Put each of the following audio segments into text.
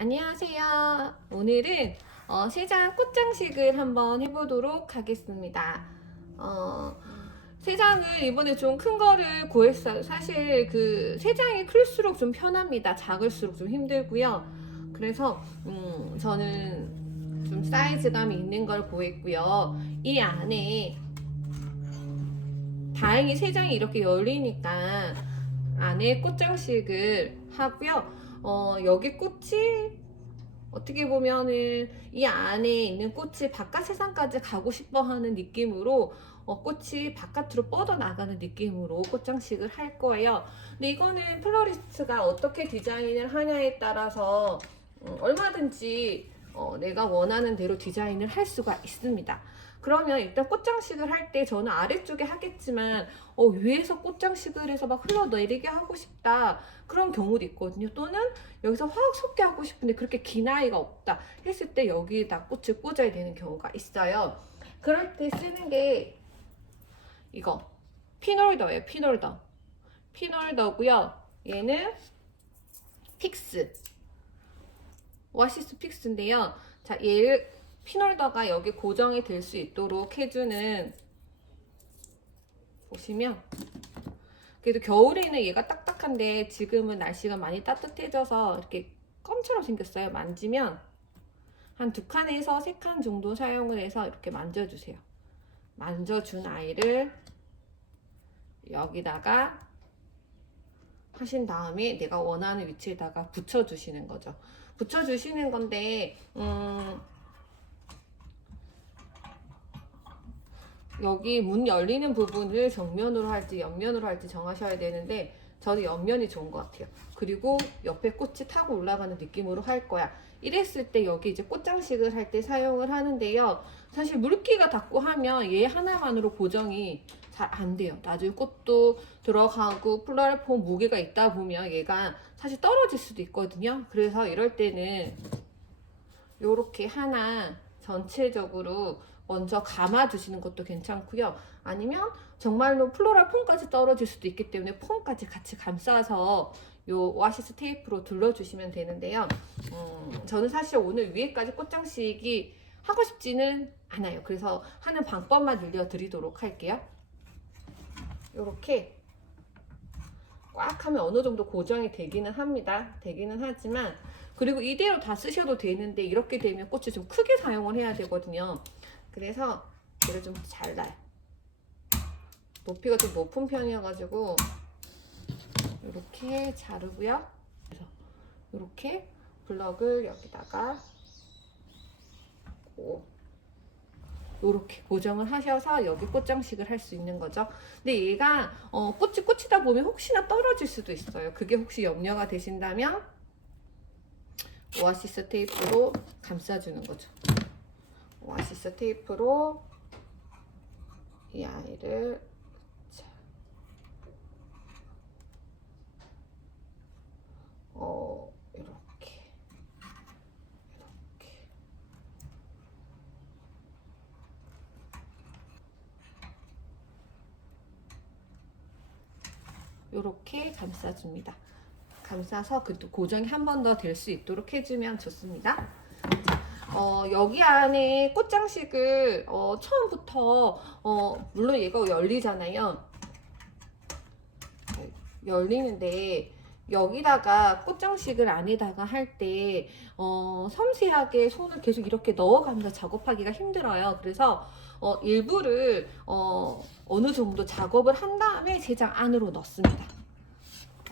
안녕하세요. 오늘은 어, 세장 꽃장식을 한번 해보도록 하겠습니다. 어, 세 장을 이번에 좀 큰 거를 구했어요. 사실 그 세 장이 클수록 좀 편합니다. 작을수록 좀 힘들고요. 그래서 음, 저는 좀 사이즈감이 있는 걸 구했고요. 이 안에 다행히 세 장이 이렇게 열리니까 안에 꽃장식을 하고요. 어, 여기 꽃이 어떻게 보면은 이 안에 있는 꽃이 바깥 세상까지 가고 싶어 하는 느낌으로 어, 꽃이 바깥으로 뻗어 나가는 느낌으로 꽃장식을 할 거예요. 근데 이거는 플로리스트가 어떻게 디자인을 하냐에 따라서 음, 얼마든지 어, 내가 원하는 대로 디자인을 할 수가 있습니다. 그러면 일단 꽃장식을 할 때 저는 아래쪽에 하겠지만 어, 위에서 꽃장식을 해서 막 흘러내리게 하고 싶다 그런 경우도 있거든요. 또는 여기서 화학 솟게 하고 싶은데 그렇게 긴 아이가 없다 했을 때 여기다 꽃을 꽂아야 되는 경우가 있어요. 그럴 때 쓰는 게 이거 핀홀더예요. 핀홀더. 핀홀더고요. 얘는 픽스. 오아시스 픽스인데요. 자, 얘 핀홀더가 여기 고정이 될 수 있도록 해주는 보시면 그래도 겨울에는 얘가 딱딱한데 지금은 날씨가 많이 따뜻해져서 이렇게 껌처럼 생겼어요. 만지면 한 두 칸에서 세 칸 정도 사용을 해서 이렇게 만져주세요. 만져준 아이를 여기다가 하신 다음에 내가 원하는 위치에다가 붙여주시는 거죠. 붙여주시는 건데 음, 여기 문 열리는 부분을 정면으로 할지 옆면으로 할지 정하셔야 되는데 저는 옆면이 좋은 것 같아요. 그리고 옆에 꽃이 타고 올라가는 느낌으로 할 거야. 이랬을 때 여기 이제 꽃장식을 할 때 사용을 하는데요. 사실 물기가 닿고 하면 얘 하나만으로 고정이 잘 안 돼요. 나중에 꽃도 들어가고 플로랄폼 무게가 있다 보면 얘가 사실 떨어질 수도 있거든요. 그래서 이럴 때는 이렇게 하나 전체적으로 먼저 감아 주시는 것도 괜찮고요. 아니면 정말로 플로랄 폼까지 떨어질 수도 있기 때문에 폼까지 같이 감싸서 요 오아시스 테이프로 둘러주시면 되는데요. 음, 저는 사실 오늘 위에까지 꽃장식이 하고 싶지는 않아요. 그래서 하는 방법만 들려드리도록 할게요. 이렇게 꽉 하면 어느 정도 고정이 되기는 합니다. 되기는 하지만 그리고 이대로 다 쓰셔도 되는데 이렇게 되면 꽃을 좀 크게 사용을 해야 되거든요. 그래서 얘를 좀 잘라요. 높이가 좀 높은 편이어가지고 이렇게 자르고요. 그래서 이렇게 블럭을 여기다가 이렇게 고정을 하셔서 여기 꽃장식을 할 수 있는 거죠. 근데 얘가 어, 꽃이 꽂히다 보면 혹시나 떨어질 수도 있어요. 그게 혹시 염려가 되신다면 오아시스 테이프로 감싸주는 거죠. 오아시스 테이프로 이 아이를 자, 어 이렇게 이렇게 이렇게 감싸줍니다. 감싸서 그또 고정이 한 번 더 될 수 있도록 해주면 좋습니다. 어, 여기 안에 꽃장식을 어, 처음부터 어, 물론 얘가 열리잖아요. 열리는데 여기다가 꽃장식을 안에다가 할때 어, 섬세하게 손을 계속 이렇게 넣어가면서 작업하기가 힘들어요. 그래서 어, 일부를 어, 어느 정도 작업을 한 다음에 제장 안으로 넣습니다.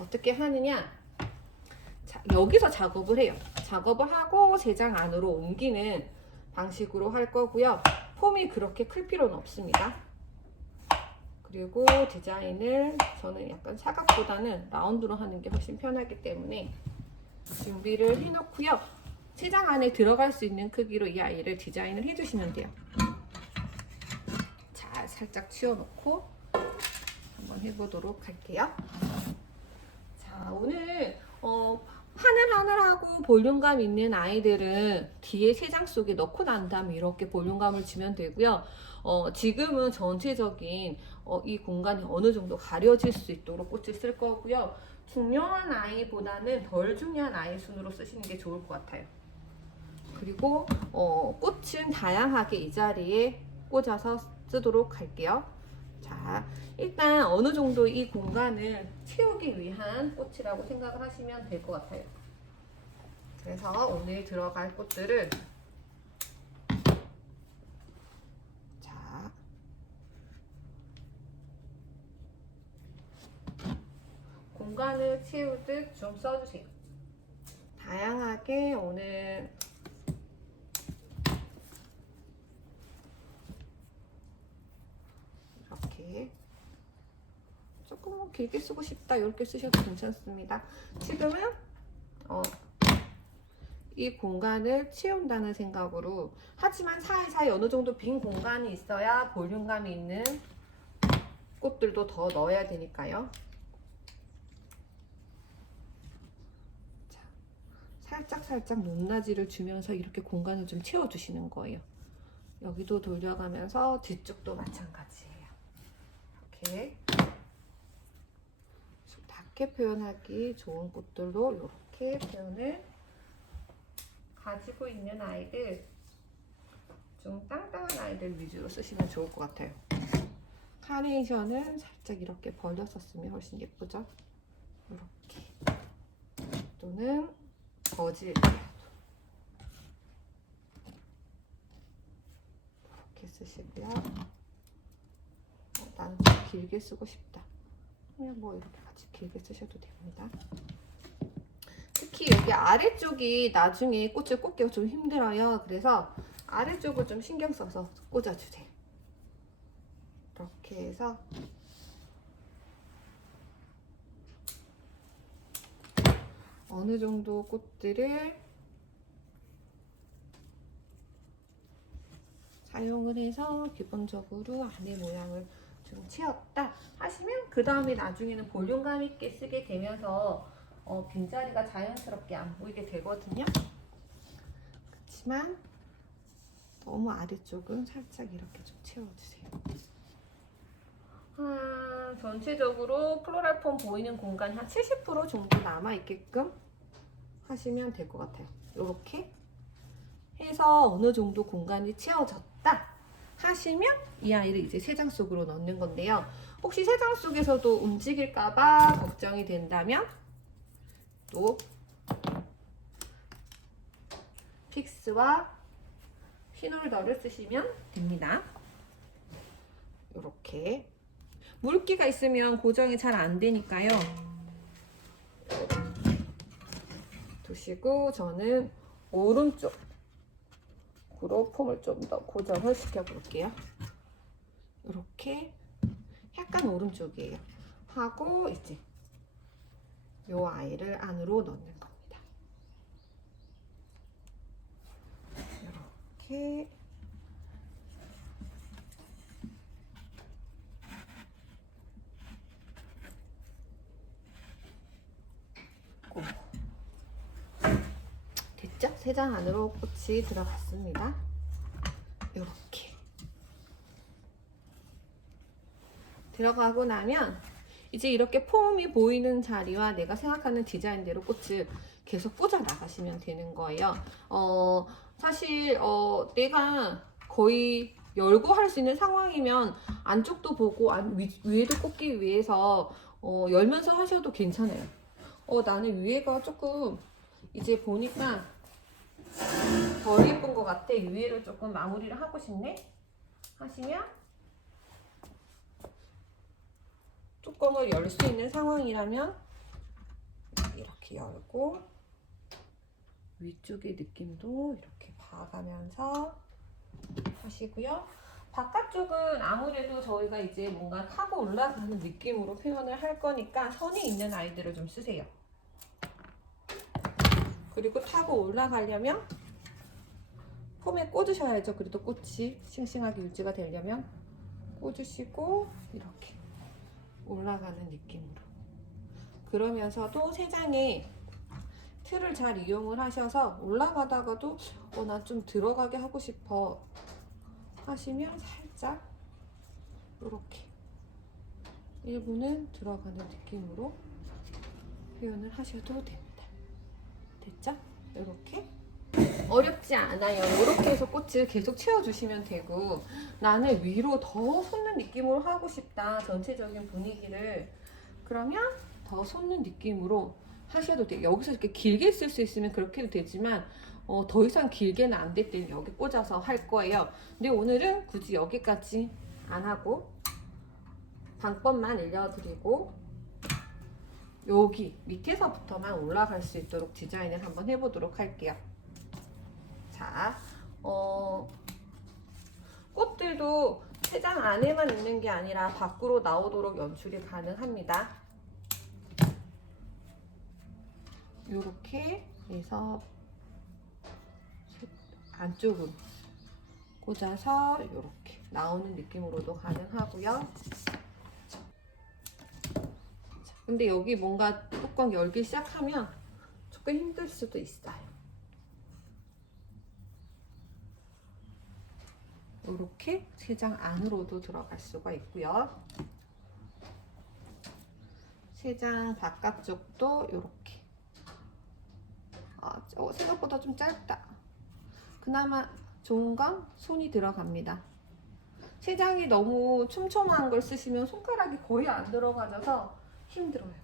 어떻게 하느냐? 자, 여기서 작업을 해요. 작업을 하고 제장 안으로 옮기는 방식으로 할 거고요. 폼이 그렇게 클 필요는 없습니다. 그리고 디자인을 저는 약간 사각보다는 라운드로 하는 게 훨씬 편하기 때문에 준비를 해놓고요. 세장 안에 들어갈 수 있는 크기로 이 아이를 디자인을 해주시면 돼요. 자, 살짝 치워놓고 한번 해보도록 할게요. 자, 오늘 어, 하늘하늘하고 볼륨감 있는 아이들은 뒤에 세 장 속에 넣고 난 다음에 이렇게 볼륨감을 주면 되고요. 어, 지금은 전체적인 어, 이 공간이 어느 정도 가려질 수 있도록 꽃을 쓸 거고요. 중요한 아이보다는 덜 중요한 아이 순으로 쓰시는 게 좋을 것 같아요. 그리고 어, 꽃은 다양하게 이 자리에 꽂아서 쓰도록 할게요. 자, 일단 어느 정도 이 공간을 채우기 위한 꽃이라고 생각을 하시면 될 것 같아요. 그래서 오늘 들어갈 꽃들을 자 공간을 채우듯 좀 써주세요. 다양하게 오늘 이렇게 조금 뭐 길게 쓰고 싶다 이렇게 쓰셔도 괜찮습니다. 지금은 어, 이 공간을 채운다는 생각으로 하지만 사이사이 어느 정도 빈 공간이 있어야 볼륨감이 있는 꽃들도 더 넣어야 되니까요. 자, 살짝 살짝 높낮이를 주면서 이렇게 공간을 좀 채워주시는 거예요. 여기도 돌려가면서 뒤쪽도 마찬가지예요. 이렇게 좀 낮게 표현하기 좋은 꽃들로 이렇게 표현을 가지고 있는 아이들 좀 땅땅한 아이들 위주로 쓰시면 좋을 것 같아요. 카네이션은 살짝 이렇게 벌렸었으면 훨씬 예쁘죠? 이렇게 또는 버질 이렇게 쓰시고요. 어, 나는 좀 길게 쓰고 싶다. 그냥 뭐 이렇게 같이 길게 쓰셔도 됩니다. 특히 여기 아래쪽이 나중에 꽃을 꽂기가 좀 힘들어요. 그래서 아래쪽을 좀 신경 써서 꽂아주세요. 이렇게 해서 어느 정도 꽃들을 사용을 해서 기본적으로 안에 모양을 좀 채웠다 하시면 그 다음에 나중에는 볼륨감 있게 쓰게 되면서 어, 빈자리가 자연스럽게 안 보이게 되거든요. 그렇지만 너무 아래쪽은 살짝 이렇게 좀 채워주세요. 한 전체적으로 플로랄 폼 보이는 공간이 한 70% 정도 남아 있게끔 하시면 될 것 같아요. 이렇게 해서 어느 정도 공간이 채워졌다 하시면 이 아이를 이제 세장 속으로 넣는 건데요. 혹시 세장 속에서도 움직일까봐 걱정이 된다면 또 픽스와 휘놀더를 쓰시면 됩니다. 이렇게 물기가 있으면 고정이 잘 안 되니까요. 두시고 저는 오른쪽 으로 폼을 좀 더 고정을 시켜 볼게요. 이렇게 약간 오른쪽이에요. 하고 이제 요 아이를 안으로 넣는 겁니다. 이렇게 고. 됐죠? 세 장 안으로 꽃이 들어갔습니다. 이렇게 들어가고 나면 이제 이렇게 폼이 보이는 자리와 내가 생각하는 디자인대로 꽃을 계속 꽂아 나가시면 되는 거예요. 어, 사실 어, 내가 거의 열고 할 수 있는 상황이면 안쪽도 보고 안, 위, 위에도 꽂기 위해서 어, 열면서 하셔도 괜찮아요. 어, 나는 위에가 조금 이제 보니까 덜 예쁜 것 같아. 위에를 조금 마무리를 하고 싶네. 하시면 뚜껑을 열 수 있는 상황이라면 이렇게 열고 위쪽의 느낌도 이렇게 봐가면서 하시고요. 바깥쪽은 아무래도 저희가 이제 뭔가 타고 올라가는 느낌으로 표현을 할 거니까 선이 있는 아이들을 좀 쓰세요. 그리고 타고 올라가려면 폼에 꽂으셔야죠. 그래도 꽃이 싱싱하게 유지가 되려면 꽂으시고 이렇게 올라가는 느낌으로. 그러면서도 세 장의 틀을 잘 이용을 하셔서 올라가다가도 어, 나 좀 들어가게 하고 싶어 하시면 살짝 이렇게 일부는 들어가는 느낌으로 표현을 하셔도 됩니다. 됐죠? 이렇게 어렵지 않아요. 이렇게 해서 꽃을 계속 채워주시면 되고 나는 위로 더 솟는 느낌으로 하고 싶다. 전체적인 분위기를 그러면 더 솟는 느낌으로 하셔도 돼요. 여기서 이렇게 길게 쓸 수 있으면 그렇게 해도 되지만 어, 더 이상 길게는 안 될 때는 여기 꽂아서 할 거예요. 근데 오늘은 굳이 여기까지 안 하고 방법만 알려드리고 여기 밑에서부터만 올라갈 수 있도록 디자인을 한번 해보도록 할게요. 자, 어, 꽃들도 세장 안에만 있는 게 아니라 밖으로 나오도록 연출이 가능합니다. 이렇게 해서 안쪽으로 꽂아서 이렇게 나오는 느낌으로도 가능하고요. 자, 근데 여기 뭔가 뚜껑 열기 시작하면 조금 힘들 수도 있어요. 이렇게 세 장 안으로도 들어갈 수가 있고요. 세 장 바깥쪽도 이렇게. 아, 어, 생각보다 좀 짧다. 그나마 좋은 건 손이 들어갑니다. 세 장이 너무 촘촘한 걸 쓰시면 손가락이 거의 안 들어가져서 힘들어요.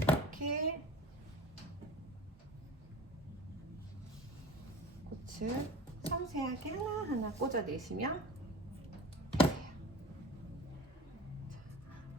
이렇게 꽃을 섬세하게 하나하나 꽂아내시면 돼요.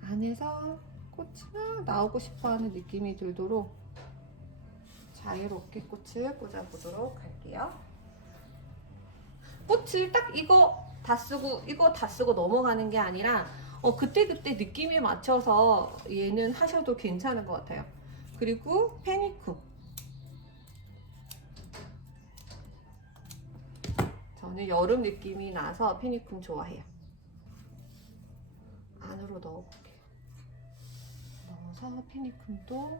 자, 안에서 꽃이 막 나오고 싶어하는 느낌이 들도록 자유롭게 꽃을 꽂아보도록 할게요. 꽃을 딱 이거 다 쓰고 이거 다 쓰고 넘어가는 게 아니라 어, 그때그때 느낌에 맞춰서 얘는 하셔도 괜찮은 것 같아요. 그리고 페니쿰. 저는 여름 느낌이 나서 페니쿰 좋아해요. 안으로 넣어볼게요. 넣어서 페니쿰도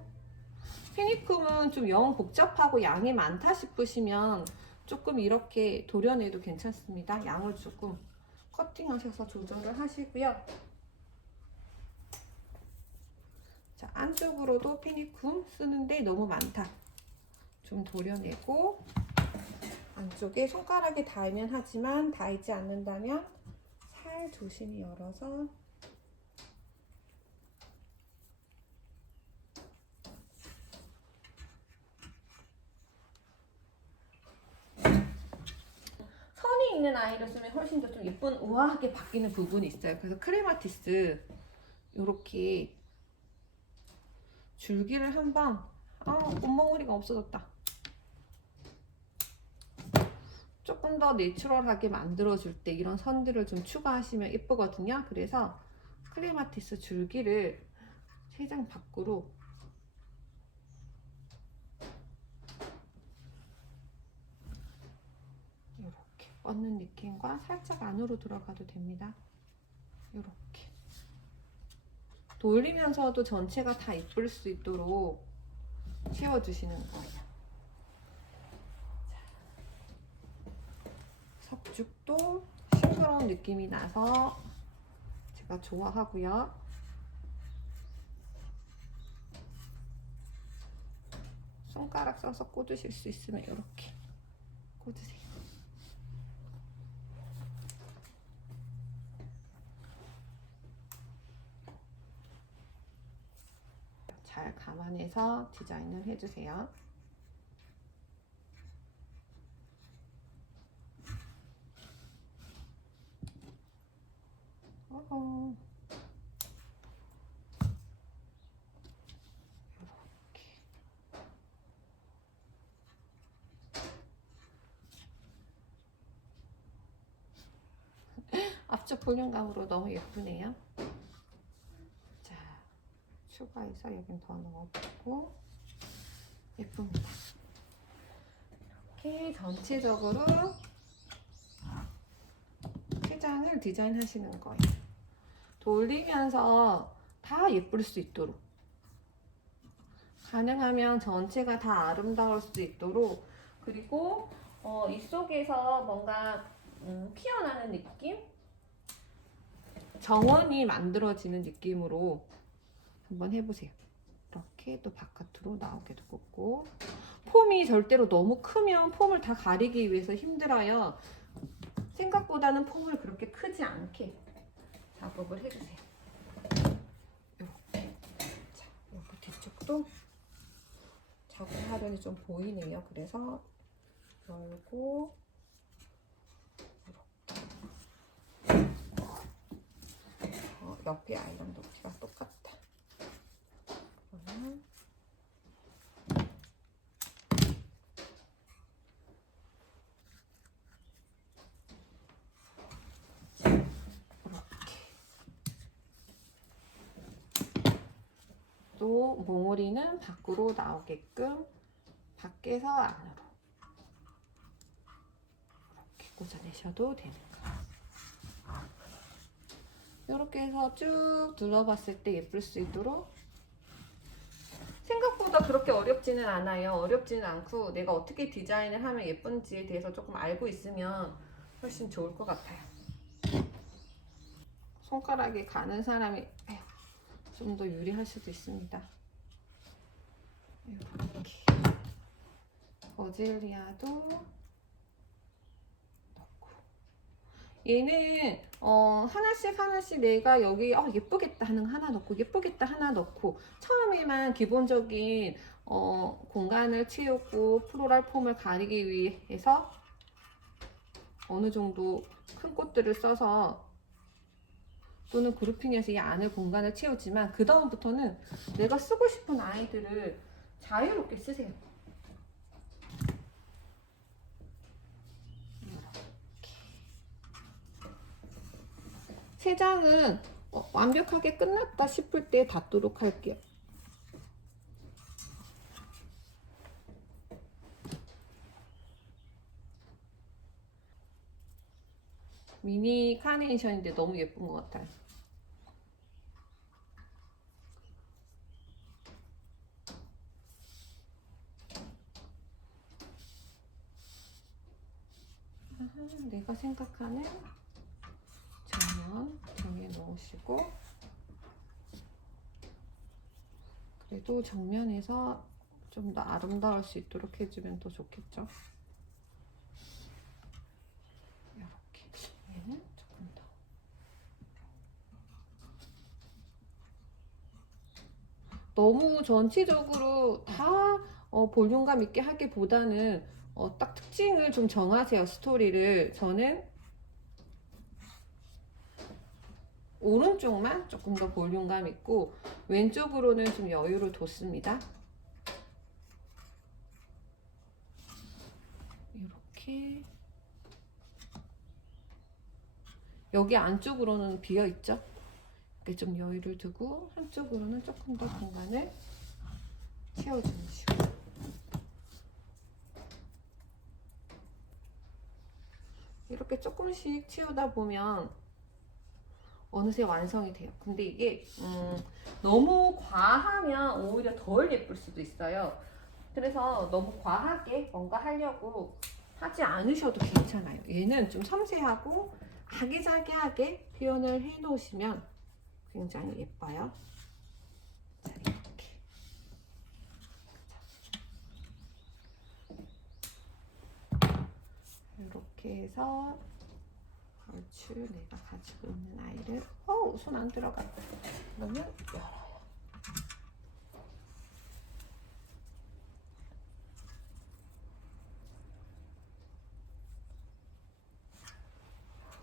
페니쿰은 좀 영 복잡하고 양이 많다 싶으시면 조금 이렇게 도려내도 괜찮습니다. 양을 조금 커팅하셔서 조절을 하시고요. 자, 안쪽으로도 페니쿰 쓰는데 너무 많다. 좀 도려내고 안쪽에 손가락에 닿으면 하지만 닿지 않는다면 살 조심히 열어서 선이 있는 아이를 쓰면 훨씬 더 좀 예쁜 우아하게 바뀌는 부분이 있어요. 그래서 크레마티스 이렇게 줄기를 한번 아 꽃몽우리가 없어졌다. 조금 더 내추럴하게 만들어줄 때 이런 선들을 좀 추가하시면 예쁘거든요. 그래서 크레마티스 줄기를 세 장 밖으로 이렇게 뻗는 느낌과 살짝 안으로 들어가도 됩니다. 이렇게 돌리면서도 전체가 다 예쁠 수 있도록 채워주시는 거예요. 석죽도 싱그러운 느낌이 나서 제가 좋아하고요. 손가락 써서 꽂으실 수 있으면 이렇게 꽂으세요. 잘 감안해서 디자인을 해주세요. 어허. 앞쪽 볼륨감으로 너무 예쁘네요. 자, 추가해서 여긴 더 넣어주고 예쁩니다. 이렇게 전체적으로 세장을 디자인하시는 거예요. 돌리면서 다 예쁠 수 있도록 가능하면 전체가 다 아름다울 수 있도록 그리고 어, 이 속에서 뭔가 음, 피어나는 느낌? 정원이 만들어지는 느낌으로 한번 해보세요. 이렇게 또 바깥으로 나오게도 꽂고 폼이 절대로 너무 크면 폼을 다 가리기 위해서 힘들어요. 생각보다는 폼을 그렇게 크지 않게 작업을 해주세요. 이렇게 자, 여기 뒤쪽도 작업하려니 좀 보이네요. 그래서 열고 이렇게 어, 옆에 아이런 높이가 똑같다. 또 몽우리는 밖으로 나오게끔 밖에서 안으로 이렇게 꽂아내셔도 되는 거예요. 이렇게 해서 쭉 둘러봤을 때 예쁠 수 있도록 생각보다 그렇게 어렵지는 않아요. 어렵지는 않고 내가 어떻게 디자인을 하면 예쁜지에 대해서 조금 알고 있으면 훨씬 좋을 것 같아요. 손가락에 가는 사람이 좀 더 유리할 수도 있습니다. 이렇게 버질리아도 넣고 얘는 어, 하나씩 하나씩 내가 여기 어, 예쁘겠다 하는 거 하나 넣고 예쁘겠다 하나 넣고 처음에만 기본적인 어, 공간을 채우고 플로랄 폼을 가리기 위해서 어느 정도 큰 꽃들을 써서 또는 그룹핑해서 이 안을 공간을 채우지만 그 다음부터는 내가 쓰고 싶은 아이들을 자유롭게 쓰세요. 세 장은 어, 완벽하게 끝났다 싶을 때 닫도록 할게요. 미니 카네이션인데 너무 예쁜 것 같아요. 내가 생각하는 정면 정해 놓으시고. 그래도 정면에서 좀 더 아름다울 수 있도록 해주면 더 좋겠죠. 이렇게. 얘는 조금 더. 너무 전체적으로 다 어, 볼륨감 있게 하기보다는 어, 딱 특징을 좀 정하세요 스토리를. 저는 오른쪽만 조금 더 볼륨감 있고 왼쪽으로는 좀 여유를 뒀습니다. 이렇게. 여기 안쪽으로는 비어 있죠? 이렇게 좀 여유를 두고 한쪽으로는 조금 더 공간을 식으로. 이렇게 조금씩 채우다 보면 어느새 완성이 돼요. 근데 이게 음, 너무 과하면 오히려 덜 예쁠 수도 있어요. 그래서 너무 과하게 뭔가 하려고 하지 않으셔도 괜찮아요. 얘는 좀 섬세하고 아기자기하게 표현을 해 놓으시면 굉장히 예뻐요. 자, 이렇게. 이렇게 해서 얼추 내가 가지고 있는 아이를. 어우 손 안 들어가. 그러면 열어요.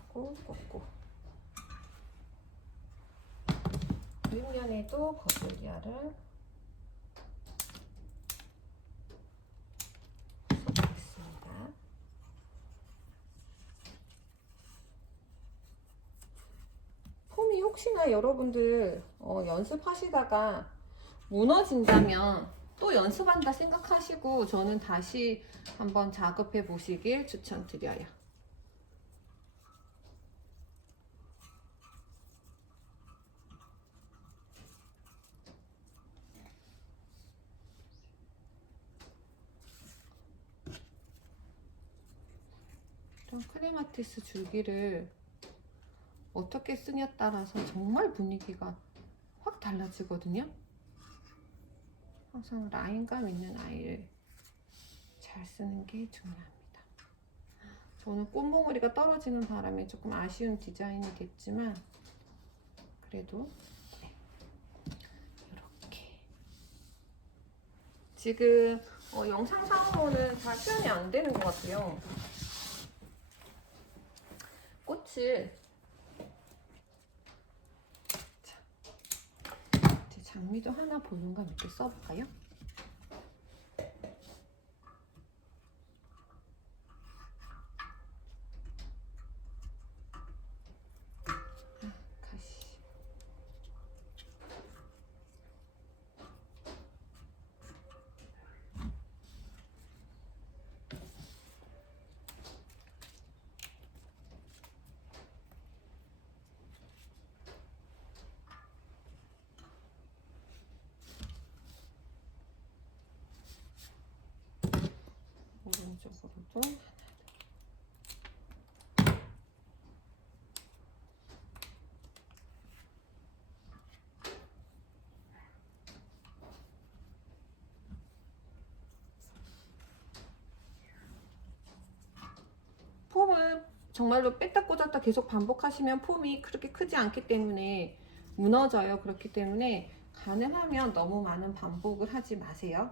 하고 꽂고. 윗면에도 버블리아를 쏟아겠습니다 폼이 혹시나 여러분들 어, 연습하시다가 무너진다면 또 연습한다 생각하시고 저는 다시 한번 작업해 보시길 추천드려요. 크레마티스 줄기를 어떻게 쓰냐에 따라서 정말 분위기가 확 달라지거든요. 항상 라인감 있는 아이를 잘 쓰는 게 중요합니다. 저는 꽃몽우리가 떨어지는 바람에 조금 아쉬운 디자인이 됐지만 그래도 네. 이렇게 지금 어, 영상상으로는 잘 표현이 안 되는 것 같아요. 꽃을 자, 이제 장미도 하나 볼륨감 있게 써볼까요? 아, 가시. 오른쪽으로도 하나 폼을 정말로 뺐다 꽂았다 계속 반복하시면 폼이 그렇게 크지 않기 때문에 무너져요. 그렇기 때문에 가능하면 너무 많은 반복을 하지 마세요.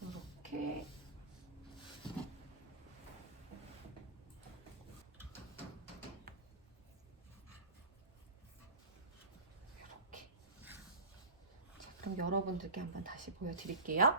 이렇게 이렇게 자 그럼 여러분들께 한번 다시 보여드릴게요.